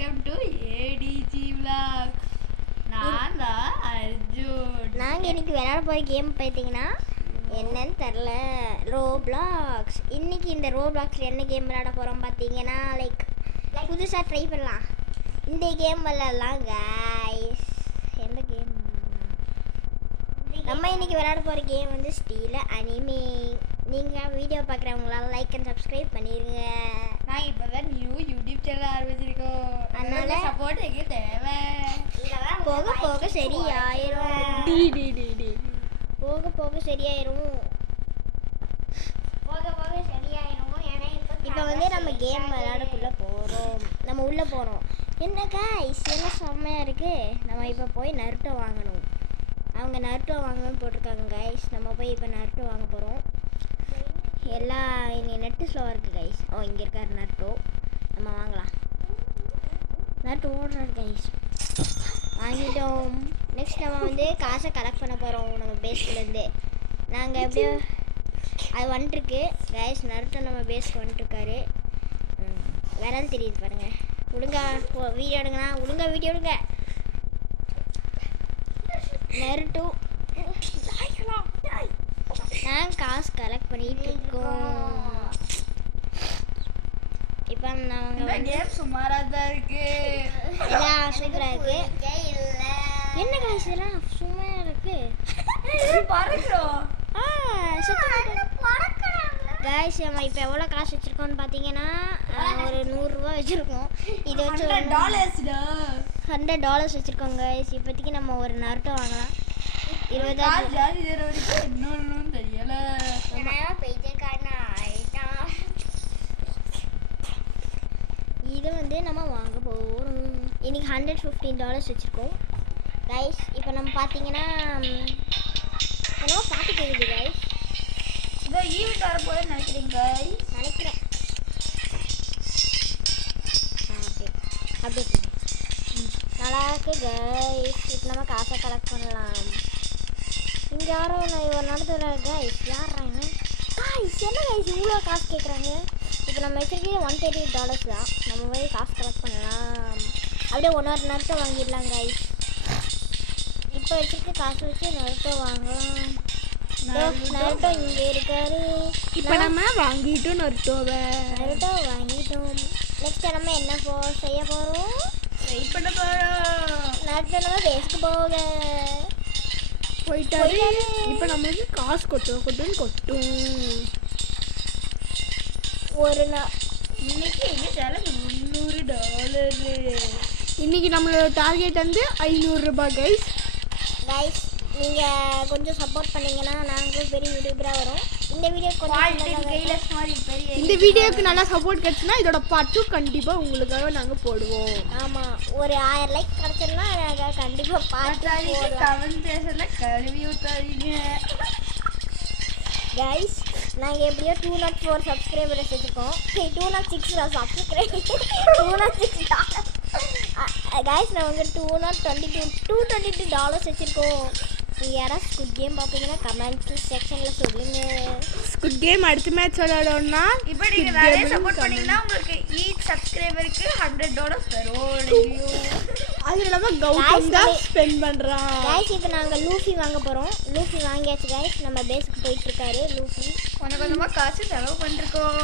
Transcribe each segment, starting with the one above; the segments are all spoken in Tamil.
Welcome to ADG vlog. நான் தான் அர்ஜுன். நாங்கள் இன்னைக்கு விளையாட போகிற கேம் பார்த்தீங்கன்னா என்னன்னு தெரில, ரோப்ளாக்ஸ். இன்னைக்கு இந்த ரோப்ளாக்ஸில் என்ன கேம் விளையாட போகிறோம் பார்த்தீங்கன்னா லைக் புதுசாக ட்ரை பண்ணலாம். இந்த கேம் விளையாடலாம் கைஸ். எந்த கேம் நம்ம இன்னைக்கு விளையாட போகிற கேம் வந்து ஸ்டீல் அனிமே. நீங்கள் வீடியோ பார்க்குறவங்களால லைக் அண்ட் சப்ஸ்கிரைப் பண்ணிடுங்க. நான் இப்போ தான் நியூ யூடியூப் சேனல் ஆரம்பிச்சிருக்கோம், அதனால சப்போர்ட் எங்கே தேவை. போக போக சரியாயிரும். போக போக சரியாயிரும். இப்போ வந்து நம்ம கேம் விளையாடக்குள்ளே போகிறோம். நம்ம உள்ளே போகிறோம். என்ன கைஸ் என்ன செம்மையாக இருக்குது. நம்ம இப்போ போய் நருட்டோ வாங்கணும். அவங்க நருட்டோ வாங்கணும்னு போட்டிருக்காங்க கைஸ். நம்ம போய் இப்போ நருட்டோ வாங்க போகிறோம். எல்லாம் இங்கே நெட்டு ஸ்லோவாக இருக்குது கைஸ். ஓ இங்கே இருக்கார் நருட்டோ. நம்ம வாங்கலாம். நருட்டோ ஓடுறாரு கைஸ். வாங்கிட்டோம். நெக்ஸ்ட் நம்ம வந்து காசை கலெக்ட் பண்ண போகிறோம் நம்ம பேஸ்லேருந்து. நாங்கள் எப்படியோ அது வந்துட்டுருக்கு கைஸ். நருட்டோ நம்ம பேஸ்க்கு வந்துட்டுருக்காரு. விரல் தெரியுது பாருங்கள். ஒழுங்கா வீடியோ எடுங்கண்ணா, ஒழுங்கா வீடியோ எடுங்க. நருட்டோ நாங்கள் காசு கலெக்ட் பண்ணிட்டு இருக்கோம். இப்போ நாங்கள் கேம் சுமாராக தான் இருக்கு. எல்லாம் சூப்பராக இருக்கு. என்ன காசு இதெல்லாம் சும்மையாக இருக்கு. பறக்கிறோம். கைஸ் நம்ம இப்போ எவ்வளோ காசு வச்சுருக்கோம்னு பார்த்தீங்கன்னா ஒரு 100 ரூபா வச்சுருக்கோம். இது வச்சு $100 வச்சுருக்கோம் கைஸ். இப்போதைக்கு நம்ம ஒரு நருட்டோ வாங்கலாம். 20 இன்னொன்னு தெரியல. இது வந்து நம்ம வாங்க போகிறோம். இன்னைக்கு $115 வச்சுருக்கோம் கைஸ். இப்போ நம்ம பார்த்தீங்கன்னா என்னவோ பாட்டு கேட்குது கைஸ். இந்த ஈவெண்ட் வரப்போகுதுன்னு நினைக்கிறீங்க நினைக்கிறேன். அப்படியே நல்லா இருக்கு கைஸ். இப்போ நம்ம காசை கலெக்ட் பண்ணலாம். இங்கே யாரோ ஒரு நடத்துல கைஸ். யாராங்க கைஸ்? என்ன கைஸ் இவ்வளோ காசு கேட்குறாங்க? இப்போ நம்ம வச்சுருக்கே $130 தான். நம்ம போய் காசு கலெக்ட் பண்ணலாம். அப்படியே ஒன்றொரு நருட்டோ வாங்கிடலாம் கைஸ். இப்போ வச்சுருக்க காசு வச்சு நருட்டோ வாங்கலாம். நருட்டோ இங்கே இருக்காரு. இப்போ நம்ம வாங்கிட்டோம் நருட்டோ வாங்கிட்டோம். நெக்ஸ்ட் நம்ம என்ன செய்ய போகிறோம்? வெயிட் பண்ண போகிறோம். நருட்டோ நம்ம பேஸ்க்கு போயிட்டாரு. இப்போ நம்மளுக்கு காசு கொட்டும். ஒரு இன்னைக்கு எங்கள் சேனல் $300. இன்னைக்கு நம்மளோட டார்கெட் வந்து $500 கைஸ். நீங்கள் கொஞ்சம் சப்போர்ட் பண்ணிங்கன்னா நாங்களும் பெரிய யூடியூபராக வரும். இந்த வீடியோ இந்த வீடியோக்கு நல்லா சப்போர்ட் கிடைச்சுன்னா இதோட பார்ட் 2 கண்டிப்பாக உங்களுக்காக நாங்கள் போடுவோம். ஆமாம், ஒரு 1000 லைக் கிடச்சோம்னா நாங்கள் கண்டிப்பாக பார்த்து கமெண்ட் பேசல கழுவி ஊற்றாதீங்க கைஸ். நாங்கள் எப்படியோ 204 சப்ஸ்கிரைபர்ஸ் வச்சுருக்கோம். 206 சப்ஸ்கிரைபர் 206 கைஸ். நான் வந்து $222 வச்சுருக்கோம். நீங்கள் யாராவது ஸ்குட் கேம் பார்ப்பீங்கன்னா கமெண்ட் செக்ஷனில் சொல்லுங்கள். ஸ்குட் கேம் அடுத்த மேட்ச் விளையாடணும்னா இப்போ நீங்கள் நிறைய சப்போர்ட் பண்ணிங்கன்னா உங்களுக்கு ஈச் சப்ஸ்கிரைபருக்கு $100 தரும். அது இல்லாமல் கௌதம் தான் ஸ்பெண்ட் பண்ணுறான் கைஸ். இப்போ நாங்கள் லூஃபி வாங்க போகிறோம். லூஃபி வாங்கியாச்சு கைஸ். நம்ம பேஸுக்கு போயிட்டுருக்காரு லூஃபி. கொஞ்சமாக காசு செலவு பண்ணிருக்கோம்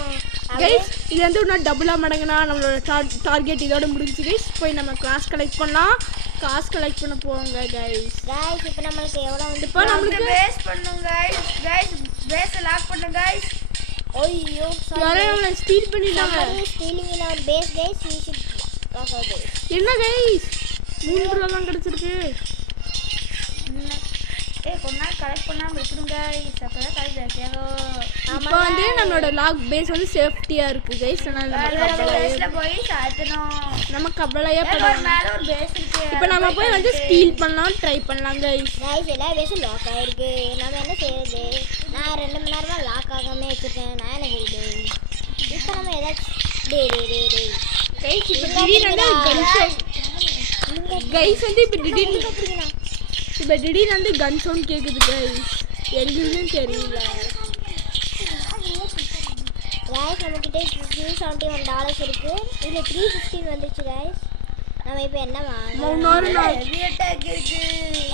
கைஸ். இது வந்து இன்னும் டபுளாக மடங்குனா நம்மளோட டார்கெட் இதோட முடிஞ்சு கைஸ். போய் நம்ம காசு கலெக்ட் பண்ணலாம். காசு கலெக்ட் பண்ண போவோங்க கைஸ். இப்போ நம்மளுக்கு எவ்வளோ வந்து இப்போ நம்மளுக்கு பேஸ் பண்ணுங்க கைஸ். பேஸை லாக் பண்ணுங்க கைஸ். ஐயோ யாரும் நம்மளை ஸ்டீல் பண்ணிட்டாங்க. Stealing in our base guys. We should lock our base. என்ன கைஸ் $3 தான் கிடச்சிருக்கு. கொஞ்ச நாள் கலெக்ட் பண்ணாமல் இருக்கணும் கைஸ். அப்போ தான் காசு ஜாஸ்தியாகும். இப்போ வந்து நம்மளோட லாக் பேஸ் வந்து சேஃப்டியாக இருக்குது கைஸ். அதனால் போய் சாத்தணும். நம்ம கவலையே படணும். மேலே ஒரு பேஸ் இருக்குது. இப்போ நம்ம போய் வந்து ஸ்டீல் பண்ணலாம் ட்ரை பண்ணலாம் கைஸ். எல்லா பேஸும் லாக் ஆகிருக்கு. நம்ம என்ன செய்யறது? நான் 2 மணி நேரமாக லாக் ஆகாமல் வச்சுருக்கேன். நான் என்ன செய்யுது? இப்போ நம்ம ஏதாச்சும் கைஸ் இப்போ திடீர்னு கைஸ் வந்து இப்போ திடீர்னு வந்து கன் சவுண்ட் கேட்குது கைஸ். எங்களுக்கும் தெரியல கைஸ். நம்மக்கிட்ட $271 இருக்குது. இதில் $315 வந்துச்சு கைஸ். நம்ம இப்போ என்ன வாங்கலாம்? இன்னொரு நாள்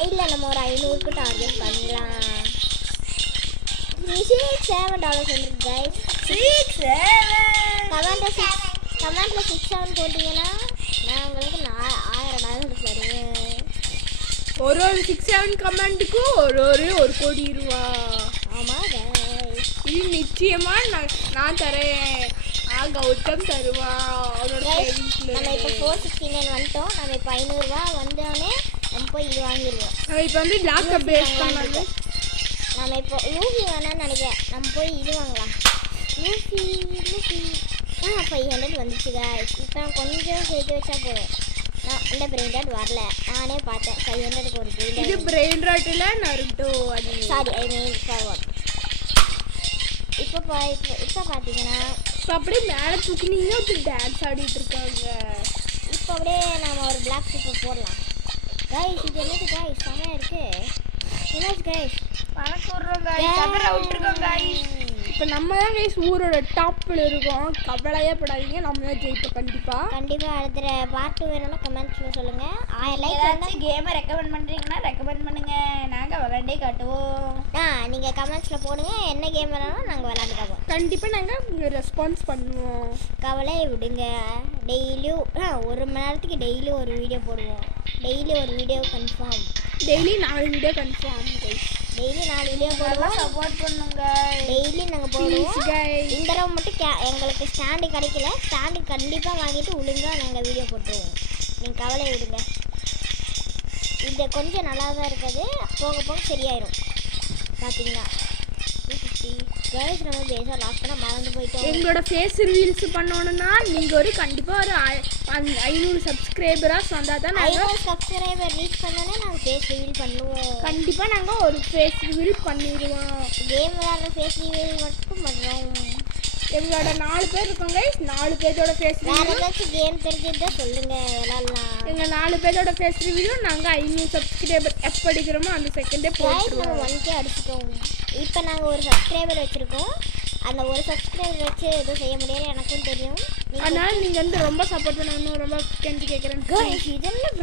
இல்லை நம்ம ஒரு 500க்கு டார்கெட் பண்ணலாம். $7 வந்துருக்கு கைஸ். கமெண்ட்ல 6-7 போட்டிங்கன்னா நான் உங்களுக்கு $1000 தருவேன். ஒரு 6-7 கமெண்ட்டுக்கும் ஒரு கோடி ரூபா. ஆமாம் கைஸ். இது நிச்சயமா நான் தரேன். கௌதம் தருவான் அவனோட சேவிங்ஸ்ல. நம்ம இப்போ 469 வந்துட்டோம். நம்ம இப்போ $500 வந்தோடனே நம்ம போய் இது வாங்கிடுவோம். நம்ம இப்போ வந்து லாக் பேஸ் பண்ணலாம். நம்ம இப்போ லூஃபி வேணாம்னு நினைக்கிறேன். நம்ம போய் இது வாங்கலாம். லூஃபி 500 வந்துச்சு கைஸ். இப்போ கொஞ்சம் சேர்த்து வச்சா போதும். நான் இந்த பிரெயின் ராட் வரல, நானே பார்த்தேன். 500க்கு ஒரு பிரெயின் ராட். இது பிரெயின் ராட் இல்ல Naruto anime. Sorry I mean forward. இப்போ பார்த்தீங்கன்னா அப்படியே மேலே தூக்கினீங்கன்னா அப்படி டான்ஸ் ஆடிட்டு இருக்காங்க. இப்போ அப்படியே நம்ம ஒரு பிளாக் சூப்பர் போடலாம் கைஸ். இது என்னது கைஸ்? செமையாக இருக்கு. என்னாச்சு கைஸ்? இப்போ நம்ம தான் கைஸ் ஊரோட டாப்பில் இருக்கோம். கவலையே படாதீங்க, நம்ம தான் ஜெயிப்போம் கண்டிப்பாக. அடுத்த பார்ட் வேணும்னா கமெண்ட்ஸில் சொல்லுங்கள். 1000 லைக் கேமை ரெக்கமெண்ட் பண்ணுறீங்கன்னா ரெக்கமெண்ட் பண்ணுங்கள், நாங்கள் விளாண்டே காட்டுவோம். நீங்கள் கமெண்ட்ஸில் போடுங்க. என்ன கேம் வேணாலும் நாங்கள் விளாண்டு காட்டுவோம். கண்டிப்பாக நாங்கள் ரெஸ்பான்ஸ் பண்ணுவோம். கவலையை விடுங்க. டெய்லியும் 1 மணி நேரத்துக்கு டெய்லியும் ஒரு வீடியோ போடுவோம். டெய்லி ஒரு video confirm. Daily 4 video confirm guys. Daily 4 video போடுவோம். சப்போர்ட் பண்ணுங்க. டெய்லி நாங்கள் போடுவோம். இந்த தடவை மட்டும் எங்களுக்கு ஸ்டாண்டு கிடைக்கல. ஸ்டாண்டு கண்டிப்பாக வாங்கிட்டு ஒழுங்காக நாங்கள் வீடியோ போட்டுருவோம். நீங்கள் கவலை விடுங்க. இது கொஞ்சம் நல்லா தான் இருக்குது. போக போக சரியாயிரும். பார்த்தீங்கன்னா கைஸ் நம்ம பேச லாஸ்ட் பண்ண மறந்து போயிட்டோம். எங்களோட ஃபேஸ் ரிவீல்ஸ் பண்ணணும்னா நீங்கள் ஒரு கண்டிப்பாக ஒரு 500 சப்ஸ்கிரைபராக வந்தால் தான் 500 சப்ஸ்கிரைபர் ரீச் பண்ணோன்னே நாங்கள் ஃபேஸ் ரிவீல் பண்ணுவோம். கண்டிப்பாக நாங்கள் ஒரு ஃபேஸ் ரிவீல் பண்ணிடுவோம். கேம் விளையாடுற ஃபேஸ் ரிவீல் மட்டும் பண்ணுறோம். எங்களோட 4 பேர் இருக்கோங்க. 4 பேரோட ஃபேஸ் வேறு ரிவீல் ஏதாச்சும் கேம் தெரிஞ்சுட்டு சொல்லுங்கள், விளாட்லாம். எங்கள் 4 பேரோட ஃபேஸ் ரிவீலும் நாங்கள் 500 சப்ஸ்கிரைபர் எப்போ அடிக்கிறோமோ அந்த செகண்டே போட்டுருவோம். நம்ம 1K அடிச்சிட்டோம். இப்போ நாங்கள் ஒரு சப்ஸ்கிரைபர் வச்சுருக்கோம். அந்த ஒரு சப்ஸ்கிரைபர் வச்சு எதுவும் செய்ய முடியாது, எனக்கும் தெரியும். அதனால் நீங்கள் வந்து ரொம்ப சப்போர்ட் பண்ணணும். ரொம்ப கெஞ்சி கேட்குறேன். இதெல்லாம்